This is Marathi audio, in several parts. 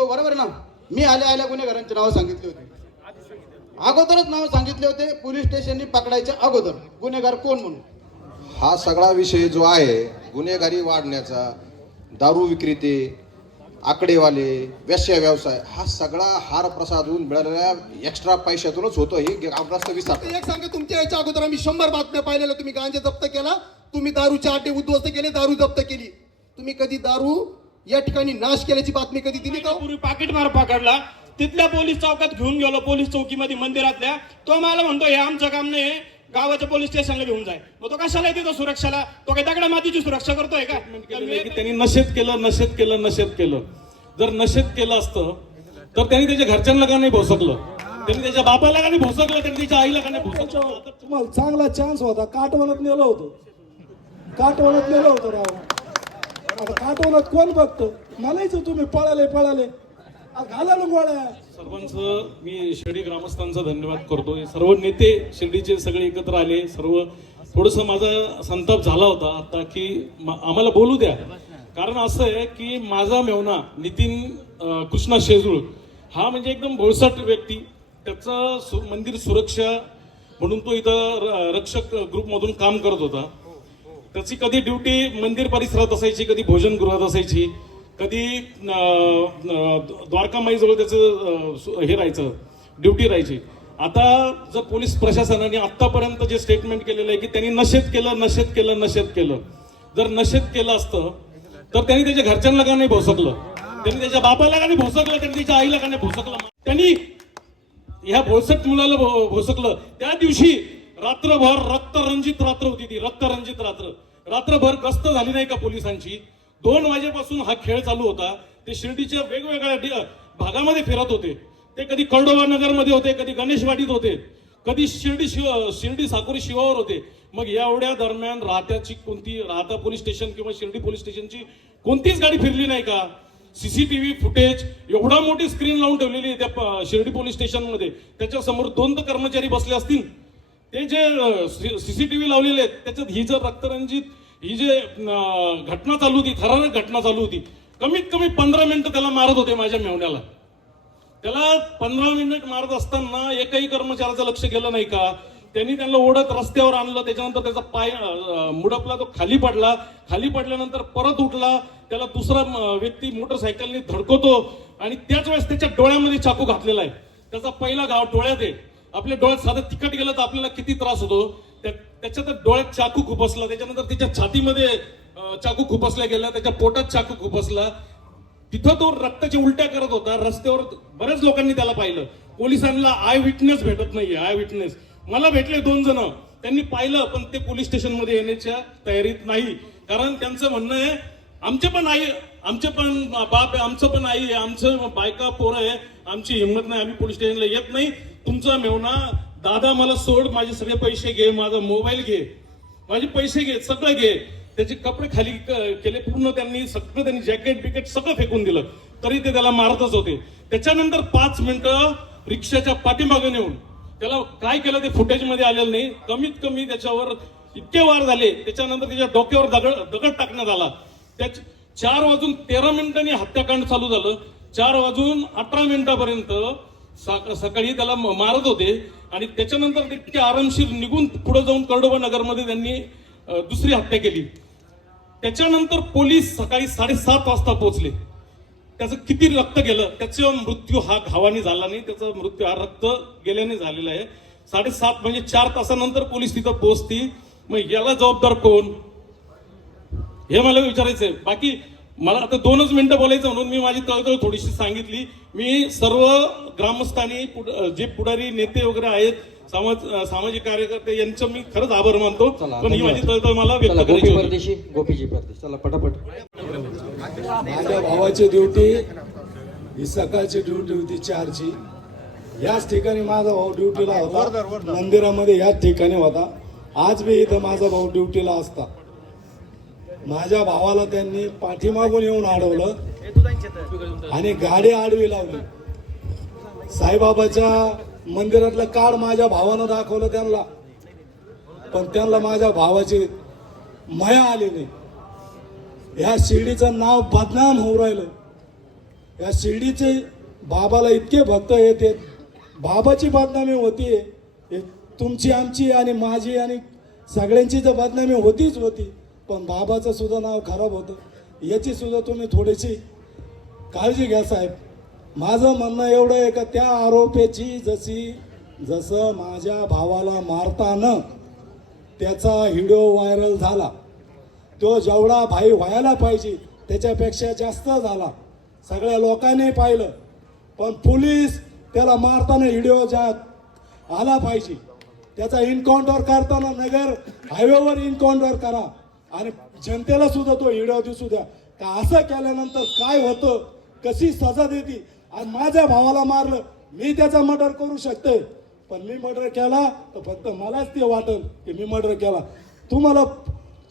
भाऊ बरोबर ना? मी आल्या आल्या गुन्हेगारांची नावं सांगितली होती. अगोदरच नाव सांगितले होते पोलीस स्टेशननी पकडायच्या अगोदर. गुन्हेगार कोण म्हणून? हा सगळा विषय जो आहे गुन्हेगारी वाढण्याचा दारू विक्रेते आकडेवाले वेश्या व्यवसाय हा सगळा हार प्रसाद होऊन मिळालेल्या एक्स्ट्रा पैशातूनच होतो. हे ग्रामस्थ विचार एक सांगा तुमच्या याच्या अगोदर आम्ही शंभर बातम्या पाहिलेल्या तुम्ही गांजा जप्त केला. तुम्ही दारूचे आटे उद्ध्वस्त केले दारू जप्त केली. तुम्ही कधी दारू या ठिकाणी नाश केल्याची बातमी कधी दिली का? पूर्वी पाकिट मार पकडला. तिथल्या पोलीस चौकात घेऊन गेलो पोलीस चौकीमध्ये मंदिरातल्या. तो मला म्हणतो हे आमचं काम नाही गावाच्या पोलीस स्टेशनला घेऊन जाय. मग तो कशाला येते तो सुरक्षाला? तो काय दगडा मातीची सुरक्षा करतोय का? त्यांनी नशेत केलं नशेत केलं नशेत केलं. जर नशेत केलं असतं तर त्यांनी त्याच्या घरच्यांना का नाही भोसकलं? त्यांनी त्याच्या बापाला का नाही भोसकलं? त्यांनी त्याच्या आईला का नाही भोसकलं? तुम्हाला चांगला चान्स होता. काटवनात नेलं होतं. काटवनात नेलं होतं राव. आता काटवनात कोण बघतो? मलाच तुम्ही पळाले पळाले. घाला ना गोळ्या. सर्वांचं मी शिर्डी ग्रामस्थांचा धन्यवाद करतो. हे सर्व नेते शिर्डीचे सगळे एकत्र आले. सर्व थोडस माझा संताप झाला होता आता की आम्हाला बोलू द्या. कारण असं आहे की माझा मेवना नितीन कृष्णा शेजूळ हा म्हणजे एकदम भोळसाट व्यक्ती. त्याचा सु- मंदिर सुरक्षा म्हणून तो इथं र- रक्षक ग्रुपमधून काम करत होता. त्याची कधी ड्युटी मंदिर परिसरात असायची कधी भोजनगृहात असायची कधी द्वारकामाईजवळ त्याचं हे राहायचं ड्युटी राहायची. आता जर पोलीस प्रशासनाने आत्तापर्यंत जे स्टेटमेंट केलेलं आहे की त्यांनी नशेत केलं नशेत केलं नशेत केलं. जर नशेत केलं असतं तर त्यांनी त्याच्या घरच्यांना का नाही भोसकलं? त्यांनी त्याच्या बापाला का नाही भोसकलं? त्यांनी त्याच्या आईला का नाही भोसकलं? त्यांनी ह्या भोसट मुलाला भो- भोसकलं. त्या दिवशी रात्रभर रक्तरंजित रात्र होती ती रक्तरंजित रात्र. रात्रभर गस्त झाली नाही का पोलिसांची? दोन वाजेपासून हा खेळ चालू होता. ते शिर्डीच्या वेगवेगळ्या भागामध्ये फिरत होते. ते कधी कर्डोबा नगरमध्ये होते कधी गणेशवाडीत होते. कधी शिर्डी शिव शिर्डी साकोरी शिवावर होते. मग एवढ्या दरम्यान राहत्याची कोणती राहता पोलीस स्टेशन किंवा शिर्डी पोलीस स्टेशनची कोणतीच गाडी फिरली नाही का? सीसीटीव्ही फुटेज एवढा मोठी स्क्रीन लावून ठेवलेली आहे त्या शिर्डी पोलीस स्टेशनमध्ये. त्याच्यासमोर दोन तर कर्मचारी बसले असतील. ते जे सीसीटीव्ही लावलेले आहेत त्याच्यात ही जर रक्तरंजित ही जे घटना चालू होती थरारक घटना चालू होती कमीत कमी पंधरा मिनिटं त्याला मारत होते माझ्या मेवण्याला. त्याला पंधरा मिनिट मारत असताना एकही कर्मचाऱ्याचं लक्ष गेलं नाही का? त्यांनी त्यांना ओढत रस्त्यावर आणलं त्याच्यानंतर त्याचा पाय मुडपला तो खाली पडला. खाली पडल्यानंतर परत उठला. त्याला दुसरा व्यक्ती मोटरसायकलने धडकवतो आणि त्याच वेळेस त्याच्या डोळ्यामध्ये चाकू घातलेला आहे. त्याचा पहिला गाव डोळ्यात आहे. आपल्या डोळ्यात साधं तिखट गेलं तर आपल्याला किती त्रास होतो? त्या- डोळ्यात चाकू खुपसला त्याच्यानंतर त्याच्या छातीमध्ये चाकू खुपसला गेला त्याच्या पोटात चाकू खुपसला तिथं तो रक्ताची उलट्या करत होता रस्त्यावर बऱ्याच लोकांनी त्याला पाहिलं. पोलिसांना आय विटनेस भेटत नाहीये आय विटनेस मला भेटले दोन जण. त्यांनी पाहिलं पण ते पोलीस स्टेशनमध्ये येण्याच्या तयारीत नाही. कारण त्यांचं म्हणणं आहे आमचे पण आई आमचे पण बाप आहे आमचं पण आई आहे आमचं बायका पोरं आहे आमची हिंमत नाही आम्ही पोलीस स्टेशनला येत नाही. तुमचा मेवना दादा मला सोड माझे सगळे पैसे घे माझा मोबाईल घे. माझे पैसे घे सगळं घे. त्याचे कपडे खाली केले पूर्ण त्यांनी सगळं त्यांनी जॅकेट बिकेट सगळं फेकून दिलं. तरी ते त्याला मारतच होते. त्याच्यानंतर पाच मिनिटं रिक्षाच्या पाठीमागे नेऊन त्याला काय केलं ते फुटेजमध्ये आलेलं नाही. कमीत कमी त्याच्यावर इतके वार झाले त्याच्यानंतर त्याच्या डोक्यावर दगड दगड टाकण्यात आला. त्या चार वाजून तेरा मिनिटांनी हत्याकांड चालू झालं. चार वाजून अठरा मिनिटापर्यंत सकाळी त्याला मारत होते. आणि त्याच्यानंतर ते आरामशीर निघून पुढे जाऊन कर्डोबा नगरमध्ये त्यांनी दुसरी हत्या केली. त्याच्यानंतर पोलीस सकाळी साडेसात वाजता पोहोचले. त्याचं किती रक्त गेलं त्याचा मृत्यू हा घावाने झाला नाही त्याचा मृत्यू हा रक्त गेल्याने झालेला आहे. साडेसात म्हणजे चार तासानंतर पोलीस तिथं पोहोचती मग याला जबाबदार कोण? हे मला विचारायचंय. बाकी मला आता दोनच मिनिटं बोलायचं म्हणून मी माझी तळतळ थोडीशी सांगितली. मी सर्व ग्रामस्थांनी पुढ- जे पुढारी नेते वगैरे आहेत समाज सामाजिक कार्यकर्ते यांचं मी खरंच आभार मानतो. पण ही माझी तळतळ मला व्यक्त चला करायची. परदेशी गोपीजी परदेशी. चला पटापट. माझ्या भावाची ड्युटी ही सकाळची ड्युटी होती चारची. याच ठिकाणी माझा भाऊ ड्युटीला होता. मंदिरामध्ये याच ठिकाणी होता. आज बी इथं माझा भाऊ ड्युटीला असता. माझ्या भावाला त्यांनी पाठीमागून येऊन अडवलं. आणि गाडी आडवी लावली. साईबाबाच्या मंदिरातलं कार्ड माझ्या भावानं दाखवलं त्यांना. पण त्यांना माझ्या भावाची मया आली नाही ह्या शिर्डीचं नाव बदनाम होऊ राहिलं. या शिर्डीचे बाबाला इतके भक्त येते. बाबाची बदनामी होती. तुमची आमची आणि माझी आणि सगळ्यांची तर बदनामी होतीच होती. पण बाबाचं सुद्धा नाव खराब होतं. याची सुद्धा तुम्ही थोडीशी काळजी घ्या साहेब. माझं म्हणणं एवढं आहे का त्या आरोपीची जशी जसं माझ्या भावाला मारताना त्याचा व्हिडिओ व्हायरल झाला तो जेवढा भाई व्हायला पाहिजे त्याच्यापेक्षा जास्त झाला. सगळ्या लोकांनी पाहिलं पण पोलीस त्याला मारताना व्हिडिओ ज्या आला पाहिजे त्याचा इन्काउंटर करताना नगर हायवेवर इन्काउंटर करा. आणि जनतेला सुद्धा तो व्हिडिओ दिसू द्या. का असं केल्यानंतर काय होतं? कशी सजा देते? आणि माझ्या भावाला मारलं मी त्याचा मर्डर करू शकते. पण मी मर्डर केला तर फक्त मलाच ते वाटेल की मी मर्डर केला. तुम्हाला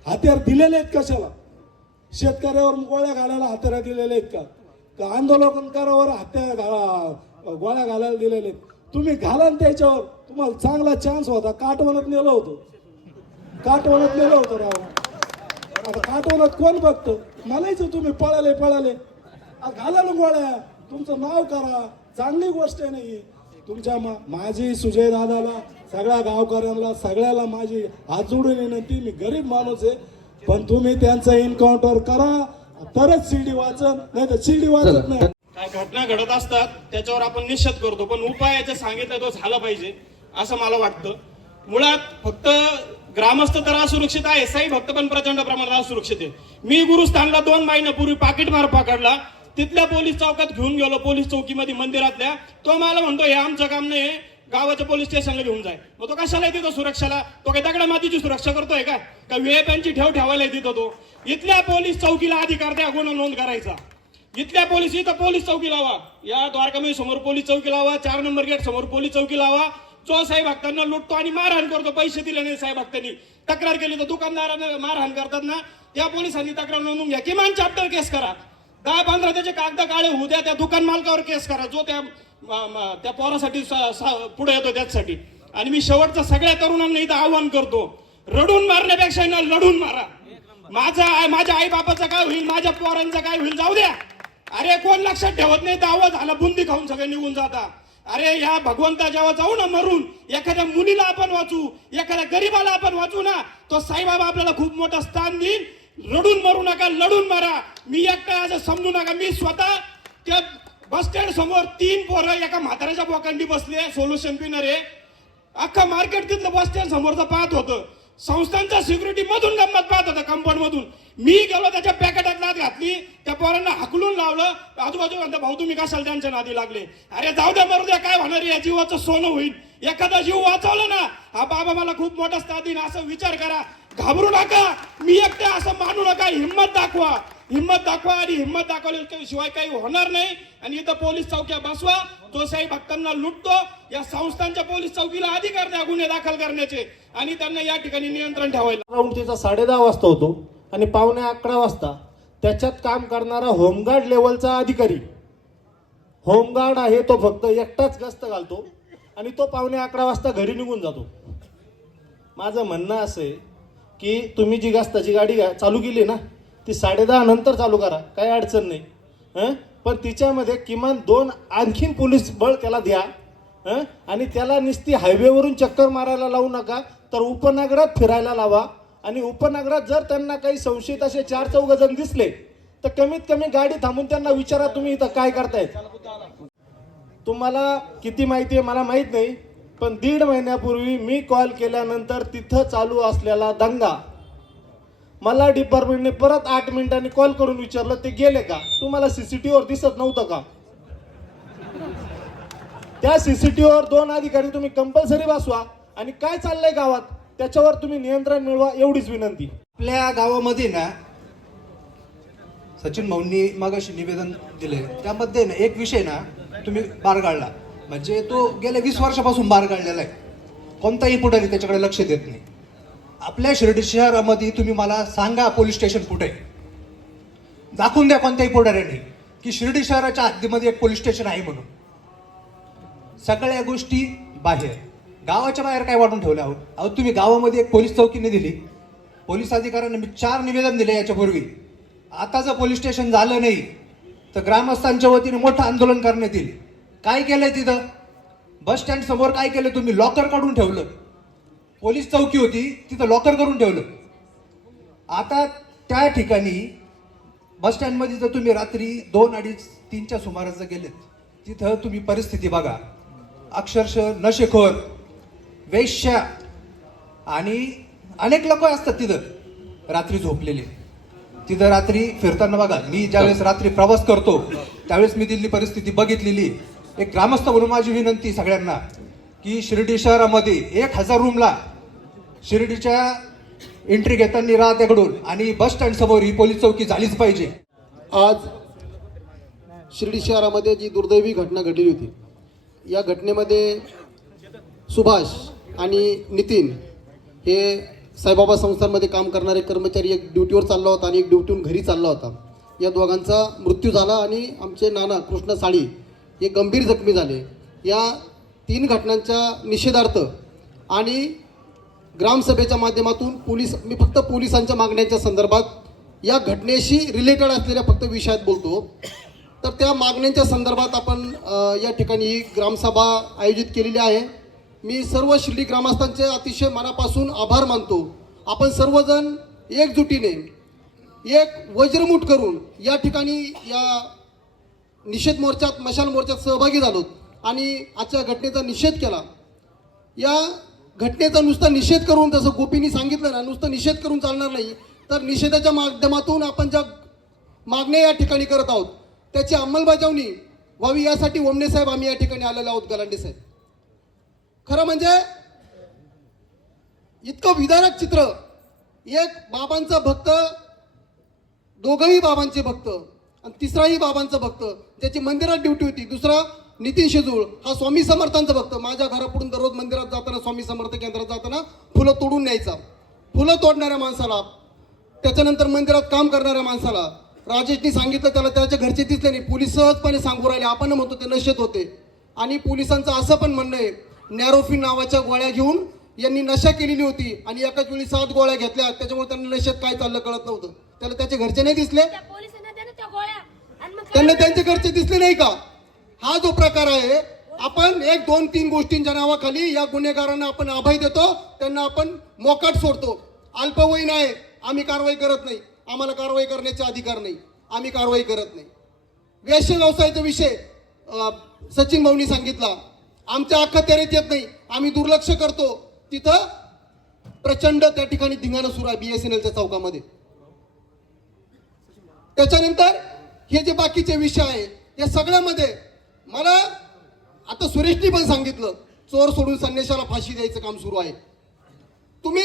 हत्यार दिलेले आहेत कशाला? शेतकऱ्यावर गोळ्या घालायला हत्यारा दिलेले आहेत का? का आंदोलनकारावर हत्यार घाला गोळ्या घालायला दिलेले आहेत? तुम्ही घालाल त्याच्यावर. तुम्हाला चांगला चान्स होता. काटवणत नेलं होतं. काटवणत नेलं होतं राव. आता काटवनात कोण बघतं? म्हणायचं तुम्ही पळाले पळाले. आ, घाला ना गोळ्या. तुमचं नाव करा. चांगली गोष्ट आहे नाही तुमच्या मा माझी सुजय दादाला सगळ्या गावकऱ्यांना सगळ्याला माझी हात जोडून विनंती. मी गरीब माणूस आहे. पण तुम्ही त्यांचं एन्काउंटर करा. तरच शिडी वाचत नाही तर शिडी वाचत नाही. काय घटना घडत असतात त्याच्यावर आपण निषेध करतो. पण उपाय याचा सांगितलं तो झाला पाहिजे असं मला वाटतं. मुळात फक्त ग्रामस्थ तर असुरक्षित आहे. साई भक्त पण प्रचंड प्रमाणात असुरक्षित आहे. मी गुरुस्थानला दोन महिन्यापूर्वी पाकिटमार पकडला. तिथल्या पोलीस चौकात घेऊन गेलो. पोलीस चौकीमध्ये मंदिरातल्या. तो मला म्हणतो हे आमचं काम नाही गावाच्या पोलीस स्टेशनला घेऊन जाय. मग तो कशाला येते तो सुरक्षाला? तो काय दगडा मातीची सुरक्षा करतोय का? का वेळांची ठेव ठेवायला आहे तो? इथल्या पोलीस चौकीला अधिकार द्या गुन्हा नोंद करायचा. इथल्या पोलीस इथं पोलीस चौकी लावा. या द्वारकामी समोर पोलीस चौकी लावा. चार नंबर गेट समोर पोलीस चौकी लावा. जो साहेब भक्तांना लुटतो आणि मारहाण करतो पैसे दिले नाही साहेब भक्तांनी तक्रार केली तर दुकानदारांना मारहाण करतात ना त्या पोलिसांनी तक्रार नोंदवून घ्या. किमान चॅप्टर केस करा. दहा पंधरा त्याचे कागद काळे होऊ द्या त्या दुकान मालकावर केस करा. जो त्या त्या पोरासाठी स- पुढे येतो त्याचसाठी. आणि मी शेवटचं सगळ्या तरुणांना इथं आव्हान करतो. रडून मारण्यापेक्षा ना लढून मारा. माझा माझ्या आई बापाचं काय होईल माझ्या पोरांचं काय होईल जाऊ द्या. अरे कोण लक्षात ठेवत नाही दावा झाला बुंदी खाऊन सगळे निघून जाता अरे या भगवंता जेव्हा जाऊ ना मरून एखाद्या मुलीला आपण वाचू एखाद्या गरीबाला आपण वाचू ना तो साईबाबा आपल्याला खूप मोठं स्थान देईल. रडून मरू नका लढून मारा. मी एकटा असं समजू नका. मी स्वतः त्या बस स्टँड समोर तीन पोरं एका म्हाताऱ्याच्या बोकांडी बसले सोल्युशन पिनर आहे. अख्खा मार्केट तिथलं बस स्टँड समोरचं पाहत होतं. संस्थांच्या सिक्युरिटी मधून गंमत पाहत होता कंपाऊंड मधून. मी गेलो त्याच्या पॅकेटात नाद घातली त्या पोरांना हकलून लावलं. आजूबाजू म्हणता भाऊ तुम्ही कशाला त्यांच्या नादी लागले? अरे जाऊ द्या मरू द्या काय होणार? या जीवाचं सोनं होईल. एखादा जीव वाचवला ना हा बाबा मला खूप मोठा स्थान देईन. असं विचार करा. घाबरू नका. मी एकटे असं मानू नका. हिंमत दाखवा. हिंमत दाखवा आणि हिंमत दाखवल्याशिवाय काही होणार नाही. आणि इथं पोलीस चौक्या बसवा. तो साई भक्तांना लुटतो. या संस्थांच्या पोलीस चौकीला अधिकार द्या गुन्हे दाखल करण्याचे. आणि त्यांना या ठिकाणी नियंत्रण ठेवायला राऊंड तिचा साडे दहा वाजता होतो. आणि पावणे अकरा वाजता त्याच्यात काम करणारा होमगार्ड लेवलचा अधिकारी होमगार्ड आहे तो फक्त एकटाच गस्त घालतो आणि तो पावणे अकरा वाजता घरी निघून जातो माझं म्हणणं असं आहे की तुम्ही जी गस्ताची गाडी चालू केली ना ती साडेदहा नंतर चालू करा काही अडचण नाही हं? पण तिच्यामध्ये किमान दोन आणखीन पोलीस बळ त्याला द्या हं? आणि त्याला नुसती हायवेवरून चक्कर मारायला लावू नका तर उपनगरात फिरायला लावा आणि उपनगरात जर त्यांना काही संशयित असे चार चौघ जण दिसले तर कमीत कमी गाडी थांबून त्यांना विचारा तुम्ही इथं काय करतायत तुम्हाला किती माहिती आहे मला माहीत नाही पण दीड महिन्यापूर्वी मी कॉल केल्यानंतर तिथं चालू असलेला दंगा. मला डिपार्टमेंटने परत आठ मिनिटांनी कॉल करून विचारलं ते गेले का? तुम्हाला सीसीटीव्हीवर दिसत नव्हतं का? त्या सीसीटीव्हीवर दोन अधिकारी तुम्ही कंपल्सरी बसवा. आणि काय चाललंय गावात? त्याच्यावर तुम्ही नियंत्रण मिळवा एवढीच विनंती. आपल्या गावामध्ये ना सचिन भाऊंनी मागाशी निवेदन दिले त्यामध्ये ना एक विषय ना तुम्ही बारगाळला म्हणजे तो गेल्या वीस वर्षापासून बारगाळलेला आहे. कोणताही पुढारी त्याच्याकडे लक्ष देत नाही. आपल्या शिर्डी शहरामध्ये तुम्ही मला सांगा पोलीस स्टेशन कुठे आहे. दाखवून द्या कोणत्याही पुढाऱ्याने की शिर्डी शहराच्या हद्दीमध्ये एक पोलीस स्टेशन आहे म्हणून. सगळ्या गोष्टी बाहेर. गावाच्या बाहेर काय वाटून ठेवलं आहोत अहो तुम्ही गावामध्ये एक पोलीस चौकीने दिली. पोलीस अधिकाऱ्यांना मी चार निवेदन दिले याच्यापूर्वी. आता जर पोलीस स्टेशन झालं नाही तर ग्रामस्थांच्या वतीने मोठं आंदोलन करण्यात येईल. काय केलंय तिथं? बस स्टँड समोर काय केलं तुम्ही? लॉकर काढून ठेवलं. पोलीस चौकी होती तिथं लॉकर करून ठेवलं. आता त्या ठिकाणी बस स्टँडमध्ये जर तुम्ही रात्री दोन अडीच तीनच्या सुमारास जर गेलेत तिथं तुम्ही परिस्थिती बघा. अक्षरशः नशेखोर. वेश्या आणि अनेक लोक असतात तिथं. रात्री झोपलेले. तिथं रात्री फिरताना बघा मी ज्यावेळेस रात्री प्रवास करतो त्यावेळेस मी दिल्ली परिस्थिती बघितलेली. एक ग्रामस्थ म्हणून माझी विनंती सगळ्यांना की शिर्डी शहरामध्ये एक हजार रूमला शिर्डीच्या एंट्री घेताना राहत्याकडून आणि बस स्टँड समोर ही पोलीस चौकी झालीच पाहिजे. आज शिर्डी शहरामध्ये जी दुर्दैवी घटना घडली होती या घटनेमध्ये सुभाष आणि नितीन हे साईबाबा संस्थांमध्ये काम करणारे कर्मचारी एक ड्युटीवर चालला होता आणि एक ड्युटीहून घरी चालला होता. या दोघांचा मृत्यू झाला आणि आमचे नाना कृष्ण साळी हे गंभीर जखमी झाले. या तीन घटनांच्या निषेधार्थ आणि ग्रामसभेच्या माध्यमातून पोलीस मी फक्त पोलिसांच्या मागण्यांच्या संदर्भात या घटनेशी रिलेटेड असलेल्या फक्त विषयात बोलतो. तर त्या मागण्यांच्या संदर्भात आपण या ठिकाणी ही ग्रामसभा आयोजित केलेली आहे. मी सर्व शिर्डी ग्रामस्थांचे अतिशय मनापासून आभार मानतो. आपण सर्वजण एकजुटीने एक वज्रमूठ करून या ठिकाणी या निषेध मोर्चात मशाल मोर्चात सहभागी झालो आणि आजच्या घटनेचा निषेध केला. या घटनेचा नुसता निषेध करून जसं गोपींनी सांगितलं ना नुसतं निषेध करून चालणार नाही तर निषेधाच्या माध्यमातून आपण ज्या मागण्या या ठिकाणी करत आहोत त्याची अंमलबजावणी व्हावी यासाठी ओमणे साहेब आम्ही या ठिकाणी आलेलो आहोत गलांडे साहेब. खरं म्हणजे इतकं विदारक चित्र. एक बाबांचा भक्त दोघंही बाबांचे भक्त आणि तिसराही बाबांचा भक्त. ज्याची मंदिरात ड्युटी होती. दुसरा नितीन शेजूळ. हा स्वामी समर्थांचा भक्त. माझ्या घरापुढून दररोज मंदिरात जाताना स्वामी समर्थ केंद्रात जाताना फुलं तोडून न्यायचा. फुलं तोडणाऱ्या माणसाला त्याच्यानंतर मंदिरात काम करणाऱ्या माणसाला. राजेशनी सांगितलं त्याला त्याच्या घरचे दिसले नाही. पोलीस सहजपणे सांगू राहिले. आपण म्हणतो ते नशेत होते. आणि पोलिसांचं असं पण म्हणणं आहे नॅरोफिन नावाच्या गोळ्या घेऊन यांनी नशा केलेली होती आणि एकाच वेळी सात गोळ्या घेतल्या. त्याच्यामुळे त्यांना नशेत काय चाललं कळत नव्हतं. त्याला त्याचे घरचे नाही दिसले. त्यांना त्यांचे घरचे दिसले नाही का? हा जो प्रकार आहे आपण एक दोन तीन गोष्टींच्या नावाखाली या गुन्हेगारांना आपण अभय देतो. त्यांना आपण मोकाट सोडतो. अल्पवयीन आहे. आम्ही कारवाई करत नाही. आम्हाला कारवाई करण्याचे अधिकार नाही. आम्ही कारवाई करत नाही. वेश्य व्यवसायाचा विषय सचिन भाऊनी सांगितला. आमच्या अखत्यारीत येत नाही. आम्ही दुर्लक्ष करतो. तिथं प्रचंड त्या ठिकाणी धिंगाणं सुरू आहे बीएसएनएलच्या चौकामध्ये. त्याच्यानंतर हे जे बाकीचे विषय आहे या सगळ्यामध्ये मला आता सुरेशनी पण सांगितलं चोर सोडून संन्याशाला फाशी द्यायचं काम सुरू आहे. तुम्ही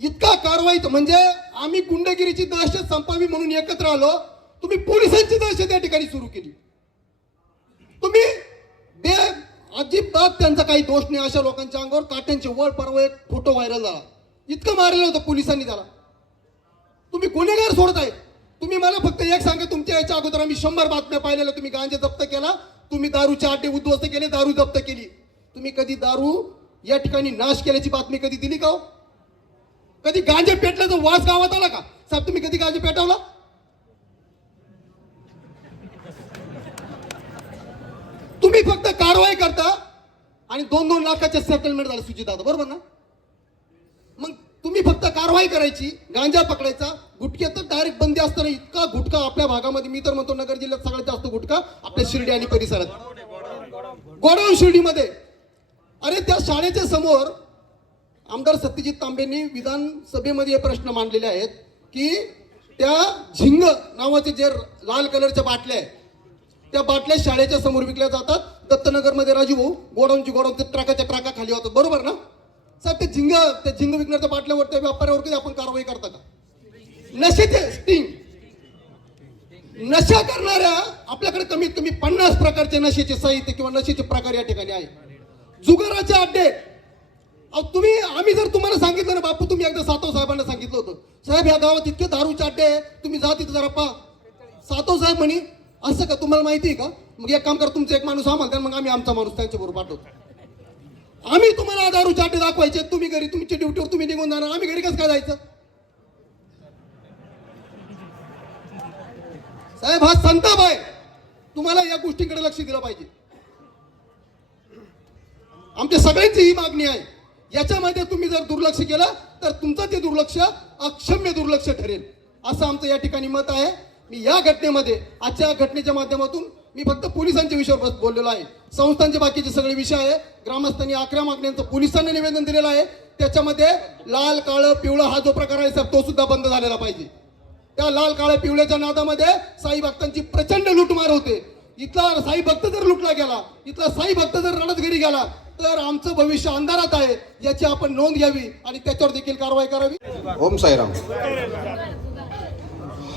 इतका कारवाई म्हणजे आम्ही गुंडगिरीची दहशत संपावी म्हणून एकत्र आलो तुम्ही पोलिसांची दहशत या ठिकाणी सुरू केली. तुम्ही बे अजिबात त्यांचा काही दोष नाही. अशा लोकांच्या अंगावर काट्यांचे वळ परवा एक फोटो व्हायरल झाला. इतकं मारलेलं होतं पोलिसांनी त्याला. तुम्ही गुन्हेगार सोडताय तुम्ही मला फक्त एक सांगा तुमच्या याच्या अगोदर आम्ही शंभर बातम्या पाहिलेल्या. तुम्ही गांजा जप्त केला. तुम्ही दारूच्या आटे उद्ध्वस्त केले दारू जप्त केली. तुम्ही कधी दारू या ठिकाणी नाश केल्याची बातमी कधी दिली का हो? कधी गांजे पेटल्याचा वास गावात आला का? साहेब तुम्ही कधी गांजे पेटवला? तुम्ही फक्त कारवाई करता आणि दोन दोन लाखाचे सेटलमेंट झालं सुचित दादा बरोबर ना? मग तुम्ही फक्त कारवाई करायची गांजा पकडायचा गुटके तर डायरेक्ट बंदी असताना इतका गुटखा आपल्या भागामध्ये मी तर म्हणतो नगर जिल्ह्यात सगळ्यात जास्त गुटखा आपल्या शिर्डी आणि परिसरात. गोडाऊन शिर्डीमध्ये. अरे त्या शाळेच्या समोर आमदार सत्यजित तांबेंनी विधानसभेमध्ये हे प्रश्न मांडलेले आहेत की त्या झिंग नावाचे जे लाल कलरच्या बाटल्या आहेत त्या बाटल्या शाळेच्या समोर विकल्या जातात. दत्तनगरमध्ये राजू भाऊ गोडाऊनची गोडाऊन ते ट्रकाच्या ट्रका खाली होतात. बरोबर ना? साहेब ते झिंग त्या झिंग विकण्याच्या बाटल्यावर त्या व्यापाऱ्यावर कधी आपण कारवाई करता का? नशेचे स्टिंग नशा करणाऱ्या आपल्याकडे कमीत कमी पन्नास प्रकारचे नशेचे साहित्य किंवा नशेचे प्रकार या ठिकाणी आहे जुगाराचे अड्डे. अहो तुम्ही आम्ही जर तुम्हाला सांगितलं ना बापू तुम्ही एकदा सातव साहेबांना सांगितलं होतं. साहेब या गावात इतके दारूचे अड्डे आहे. तुम्ही जा तिथे जरा पा सातव साहेब म्हणे असं का तुम्हाला माहिती आहे का? मग एक काम करा तुमचा एक माणूस आम्हाला द्या, मग आम्ही आमचा माणूस त्यांच्या बरोबर पाठवतो. आम्ही तुम्हाला दारू चाटे दाखवायचे तुम्ही घरी तुमच्या ड्युटीवर तुम्ही निघून जाणार आम्ही घरी कसं काय जायचं? साहेब हा संताप आहे. तुम्हाला या गोष्टीकडे लक्ष दिलं पाहिजे. आमच्या सगळ्यांची ही मागणी आहे. याच्यामध्ये तुम्ही जर दुर्लक्ष केलं तर तुमचं ते दुर्लक्ष अक्षम्य दुर्लक्ष ठरेल. असं आमचं या ठिकाणी मत आहे. मी या घटनेमध्ये आजच्या घटनेच्या माध्यमातून मी फक्त पोलिसांच्या विषयावर बोललेलो आहे. संस्थांचे बाकीचे सगळे विषय आहे. ग्रामस्थांनी अकरा मागण्यांचं पोलिसांनी निवेदन दिलेलं आहे. त्याच्यामध्ये लाल काळं पिवळं हा जो प्रकार आहे साहेब तो सुद्धा बंद झालेला पाहिजे. त्या लाल काळ्या पिवळ्याच्या नादामध्ये साई भक्तांची प्रचंड लुटमार होते. इथला साई भक्त जर लुटला गेला इथला साई भक्त जर रडत घरी गेला तर आमचं भविष्य अंधारात आहे याची आपण नोंद घ्यावी आणि त्याच्यावर देखील कारवाई करावी. ओम साईराम.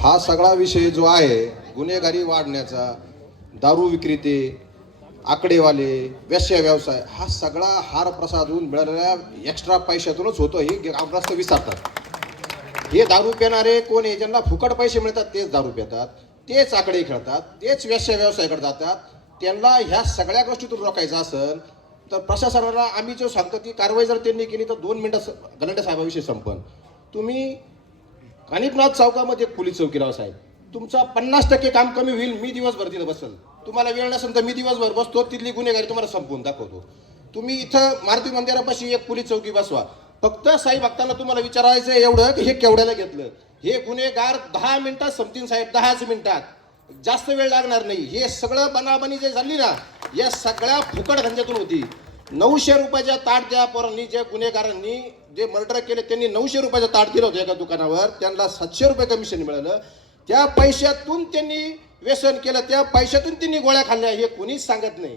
हा सगळा विषय जो आहे गुन्हेगारी वाढण्याचा दारू विक्रेते आकडेवाले व्यस्य व्यवसाय हा सगळा हार प्रसाद होऊन मिळालेल्या एक्स्ट्रा पैशातूनच होतो. हे ग्रामस्थ विचारतात हे दारू पिणारे कोण आहे? ज्यांना फुकट पैसे मिळतात तेच दारू पितात तेच आकडे खेळतात तेच व्यस्य व्यवसायाकडे जातात. त्यांना ह्या सगळ्या गोष्टीतून रोखायचं असेल तर प्रशासनाला आम्ही जो सांगतो ती कारवाई जर त्यांनी केली तर दोन मिनिटं गलांडे साहेबाविषयी संपन. तुम्ही कानिपनाथ चौकामध्ये एक पोलीस चौकी साहेब तुमचा पन्नास टक्के काम कमी होईल मी दिवसभर तिथं बसल. तुम्हाला वेळ नसेल तर मी दिवसभर बसतो तिथली गुन्हेगारी तुम्हाला संपवून दाखवतो. तुम्ही इथं मारुती मंदिरापाशी एक पोलीस चौकी बसवा. फक्त साई भक्तांना तुम्हाला विचारायचं आहे एवढं की हे केवढ्याला घेतलं? हे गुन्हेगार दहा मिनिटात संपतील साहेब दहाच मिनिटात. जास्त वेळ लागणार नाही. हे सगळं बनाबनी जे झाली ना या सगळ्या फुकट धंद्यातून होती. नऊशे रुपयाच्या ताट त्या पोरांनी ज्या गुन्हेगारांनी जे मर्डर केले त्यांनी नऊशे रुपयाचा ताट दिलं होतं एका दुकानावर. त्यांना सातशे रुपये कमिशन मिळालं. त्या पैशातून त्यांनी व्यसन केलं. त्या पैशातून त्यांनी गोळ्या खाल्ल्या. हे कोणीच सांगत नाही.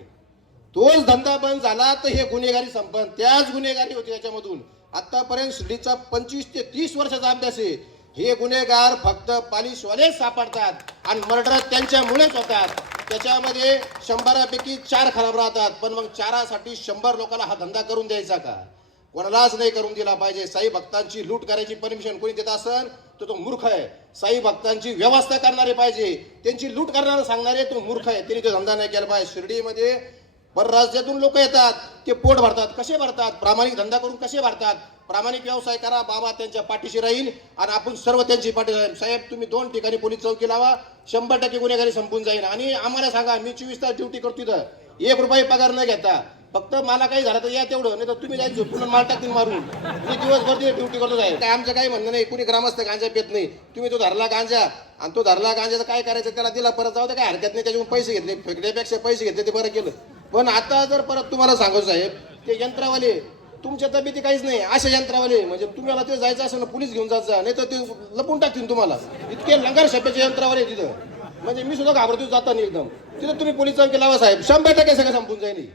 तोच धंदा बंद झाला तर हे गुन्हेगारी संपन. त्याच गुन्हेगारी होती याच्यामधून. आतापर्यंत शिर्डीचा पंचवीस ते तीस वर्षाचा अभ्यास आहे. हे गुन्हेगार फक्त पालिशवालेच सापडतात आणि मर्डर त्यांच्यामुळेच होतात. त्याच्यामध्ये शंभरापैकी चार खराब राहतात. पण मग चारासाठी शंभर लोकांना हा धंदा करून द्यायचा का? कोणालाच नाही करून दिला पाहिजे. साई भक्तांची लूट करायची परमिशन कोणी देत असेल तर तो मूर्ख आहे. साई भक्तांची व्यवस्था करणारे पाहिजे. त्यांची लूट करणारा सांगणारे तो मूर्ख आहे. त्यांनी तो धंदा नाही केला पाहिजे. शिर्डीमध्ये परराज्यातून लोक येतात ते पोट भरतात. कसे भरतात? प्रामाणिक धंदा करून कसे भरतात? प्रामाणिक व्यवसाय करा बाबा त्यांच्या पाठीशी राहील आणि आपण सर्व त्यांची पाठी राहील. साहेब तुम्ही दोन ठिकाणी पोलीस चौकी लावा शंभर टक्के गुन्हेगारी संपून जाईल. आणि आम्हाला सांगा मी चोवीस तास ड्युटी करतो तिथं एक रुपये पगार न घेता. फक्त मला काही झालं तर या तेवढं नाही तर तुम्ही जायचं झोपून माल टाकतील मारून. मी दिवसभर तिथे ड्युटी करतो जाईल काय आमचं काही म्हणणं नाही कुणी ग्रामस्थ गांजा पेत नाही. तुम्ही तो धरला गांजा आणि तो धरला गांजाचं काय करायचं त्याला दिला परत जाऊ तर काय हरकत नाही त्याच्याकडून पैसे घेतले. फेकण्यापेक्षा पैसे घेतले ते बरं केलं. पण आता जर परत तुम्हाला सांगू साहेब ते यंत्रावाले तुमच्या तब्येती काहीच नाही. अशा यंत्रावाले म्हणजे तुम्हाला ते जायचं असेल ना पोलीस घेऊन जायचं नाही तर ते लपून टाकतील तुम्हाला. इतके लंगर शप्याचे यंत्रावाले आहे तिथं. म्हणजे मी सुद्धा घाबरतो जाताना एकदम. तिथं तुम्ही पोलीस चौकी लावा साहेब. शंभर टक्के सगळं संपून जाईल.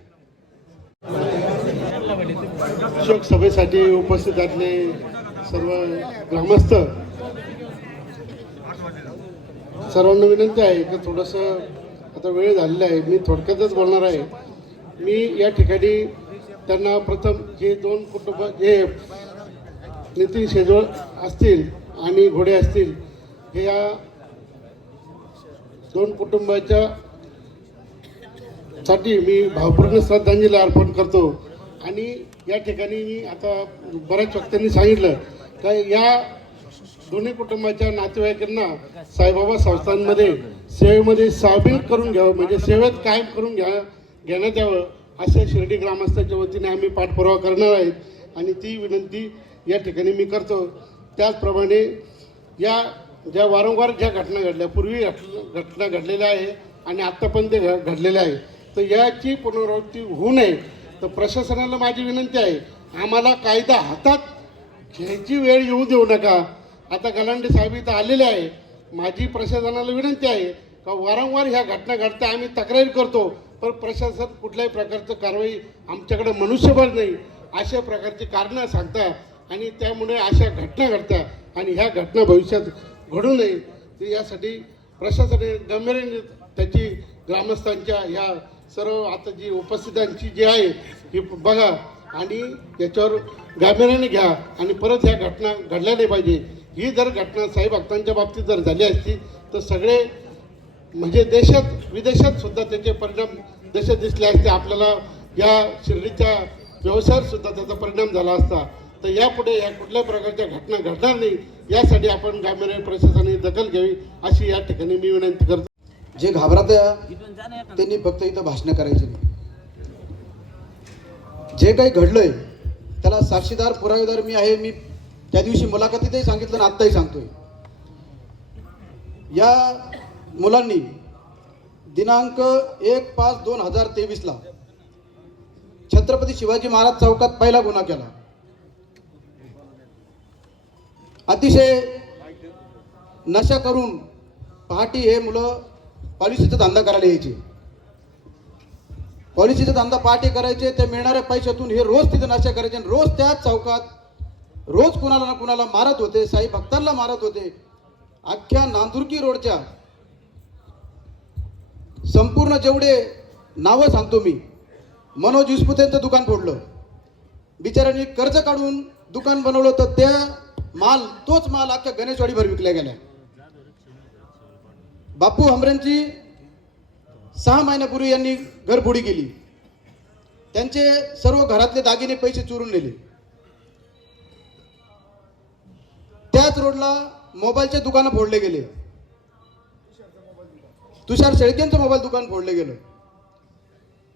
शोकसभेसाठी उपस्थित असले सर्व ग्रामस्थ सर्वांना विनंती आहे की थोडंसं आता वेळ झालेला आहे. मी थोडक्यातच बोलणार आहे. मी या ठिकाणी त्यांना प्रथम जे दोन कुटुंब जे नितीन शेजवळ असतील आणि घोडे असतील हे या दोन कुटुंबाच्या साठी मी भावपूर्ण श्रद्धांजली अर्पण करतो. आणि या ठिकाणी मी आता बऱ्याच वक्त्यांनी सांगितलं का या दोन्ही कुटुंबाच्या नातेवाईकांना साईबाबा संस्थांमध्ये सेवेमध्ये सामील करून घ्यावं म्हणजे सेवेत कायम करून घ्या घेण्यात यावं. अशा शिर्डी ग्रामस्थांच्या वतीने आम्ही पाठपुरावा करणार आहेत आणि ती विनंती या ठिकाणी मी करतो. त्याचप्रमाणे या ज्या वारंवार ज्या घटना घडल्या पूर्वी घटना घडलेल्या आहे आणि आत्ता पण ते घ- घडलेल्या आहे. तर याची पुनरावृत्ती होऊ नये. तर प्रशासनाला माझी विनंती आहे आम्हाला कायदा हातात घ्यायची वेळ येऊ देऊ नका. आता गलांडे साहेब इथं आलेले आहे. माझी प्रशासनाला विनंती आहे का वारंवार ह्या घटना घडता आम्ही तक्रारी करतो. पण प्रशासन कुठल्याही प्रकारचं कारवाई आमच्याकडे मनुष्यबळ नाही. अशा प्रकारची कारणं सांगता आणि त्यामुळे अशा घटना घडत्या आणि ह्या घटना भविष्यात घडू नये. यासाठी प्रशासनाने गंभीर्याने त्याची ग्रामस्थांच्या ह्या सर्व आता जी उपस्थितांची जी आहे ही बघा आणि याच्यावर गांभीर्याने घ्या आणि परत ह्या घटना घडल्या नाही पाहिजे. ही जर घटना साई भक्तांच्या बाबतीत जर झाली असती तर सगळे म्हणजे देशात विदेशात सुद्धा त्याचे परिणाम देशात दिसले असते आपल्याला या शिर्डीच्या व्यवसायात सुद्धा त्याचा परिणाम झाला असता. तर यापुढे या कुठल्या प्रकारच्या घटना घडणार नाही यासाठी आपण ग्रामीण प्रशासनाने दखल घ्यावी अशी या ठिकाणी मी विनंती करतो. जे घाबरत त्यांनी फक्त इथं भाषणं करायची नाही. जे काही घडलंय त्याला साक्षीदार पुरावेदार मी आहे मी त्या दिवशी मुलाखतीतही सांगितलं आणि आत्ताही सांगतोय. या मुलांनी दिनांक एक पाच दोन हजार तेवीसला छत्रपती शिवाजी महाराज चौकात पहिला गुन्हा केला. अतिशय नशा करून पहाटी हे मुलं पॉलिसीचा धंदा करायला यायचे. पॉलिसीचा धंदा पहाटे करायचे ते मिळणाऱ्या पैशातून हे रोज तिथे नशा करायचे आणि रोज त्याच चौकात रोज कुणाला ना कुणाला मारत होते साई भक्तांना मारत होते. अख्ख्या नांदुरकी रोडच्या संपूर्ण जेवढे नावं सांगतो मी मनोज विस्पुतेंचं दुकान फोडलं. बिचाऱ्यांनी कर्ज काढून दुकान बनवलं तर त्या माल तोच माल अख्ख्या गणेशवाडीभर विकल्या गेल्या. बापू हमरेंची सहा महिन्यापूर्वी यांनी घरफोडी केली. त्यांचे सर्व घरातले दागिने पैसे चोरून नेले. त्याच रोडला मोबाईलचे दुकानं फोडले गेले. तुषार शेळकेंचं मोबाईल दुकान फोडलं गेलं.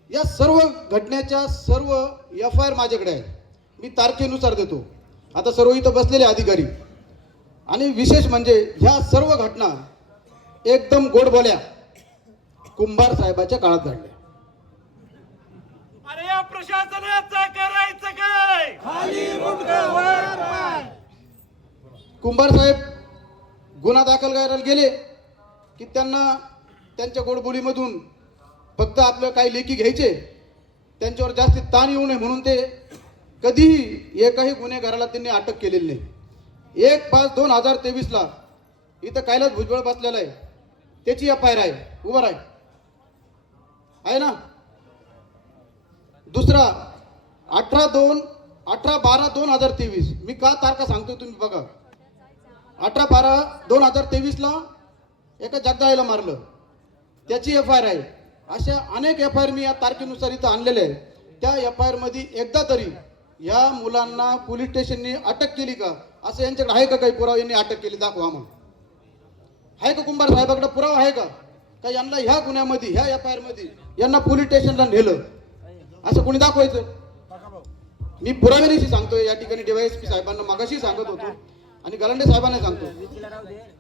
या सर्व घटनेच्या सर्व एफ आय आर माझ्याकडे आहे मी तारखेनुसार देतो. आता सर्व इथं बसलेले अधिकारी. आणि विशेष म्हणजे ह्या सर्व घटना एकदम गोड बोल्या कुंभार साहेबाच्या काळात घडल्या. अरे या प्रशासनाचं करायचं काय? कुंभार साहेब गुन्हा दाखल करायला गेले की त्यांना त्यांच्या गोडबोलीमधून फक्त आपलं काही लेखी घ्यायचे त्यांच्यावर जास्ती ताण येऊ नये म्हणून ते कधीही एकाही गुन्हेगाराला त्यांनी अटक केलेली नाही. एक पाच दोन हजार तेवीसला इथं कायलाच भुजबळ बसलेला आहे. त्याची एफ आय आर आहे. उभं आहे आहे ना? दुसरा अठरा दोन अठरा बारा दोन हजार तेवीस. मी का तारखा सांगतो तुम्ही बघा. अठरा बारा दोन हजार तेवीसला एका जगदाळीला मारलं. त्याची एफ आय आर आहे. अशा अनेक एफ आय आर मी या तारखेनुसार इथं आणलेले आहे. त्या एफ आय आरमध्ये एकदा तरी या मुलांना पोलीस स्टेशननी अटक केली का? असं यांच्याकडे आहे का काही पुरावा? यांनी अटक केली दाखवा आम्हाला. आहे का कुंभार साहेबाकडे पुरावा आहे का? का यांना ह्या गुन्ह्यामध्ये ह्या एफ आय आरमध्ये यांना पोलीस स्टेशनला नेलं? असं कोणी दाखवायचं? मी पुराव्यानिशी सांगतोय या ठिकाणी डीवायएसपी साहेबांना मागाशी सांगत होतो आणि गलांडे साहेबांना सांगतो.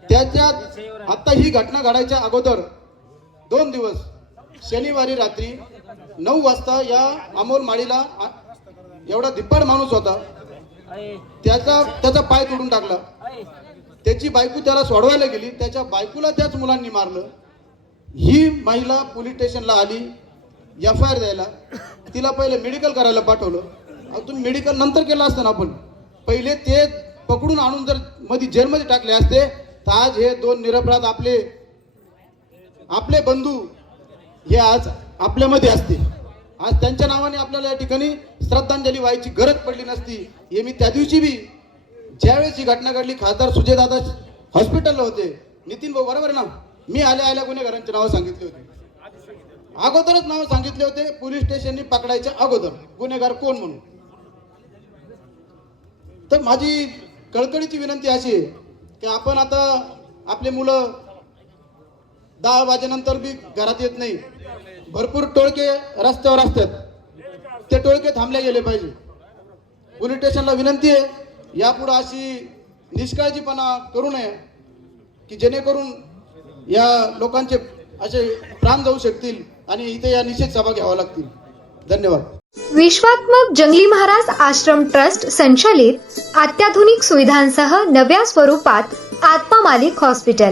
त्याच्यात आता ही घटना घडायच्या अगोदर दोन दिवस शनिवारी रात्री नऊ वाजता या अमोल माळीला एवढा धिप्पाड माणूस होता. त्याचा त्याचा पाय तोडून टाकला. त्याची बायको त्याला सोडवायला गेली. त्याच्या बायकोला त्याच मुलांनी मारलं. ही महिला पोलीस स्टेशनला आली एफ आय आर द्यायला. तिला पहिले मेडिकल करायला पाठवलं. तुम्ही मेडिकल नंतर केलं असतं ना आपण. पहिले ते पकडून आणून जर मध्ये जेलमध्ये टाकले असते तर आज हे दोन निरपराध आपले आपले बंधू हे आज आपल्यामध्ये असते आज त्यांच्या नावाने आपल्याला या ठिकाणी श्रद्धांजली व्हायची गरज पडली नसती. हे मी त्या दिवशी बी ज्यावेळेस ही घटना घडली खासदार सुजयदादा हॉस्पिटलला होते. नितीन भाऊ बरोबर आहे ना? मी आल्या आल्या गुन्हेगारांची नावं सांगितली होती. अगोदरच नाव सांगितले होते पोलीस स्टेशननी पकडायच्या अगोदर. गुन्हेगार कोण म्हणून? तर माझी कळकळीची विनंती अशी आहे की आपण आता आपले मुलं दहा वाजेनंतर बी घरात येत नाही. भरपूर टोळके रस्त्यावर असतात. ते टोळके थांबले गेले पाहिजे. पोलीस स्टेशनला विनंती आहे यापुढे अशी निष्काळजीपणा करू नये की जेणेकरून या लोकांचे असे प्राण जाऊ शकतील आणि इथे या निषेध सभा घ्याव्या लागतील. धन्यवाद. विश्वात्मक जंगली महाराज आश्रम ट्रस्ट संचालित अत्याधुनिक सुविधांसह नव्या स्वरूपात आत्मा मालिक हॉस्पिटल.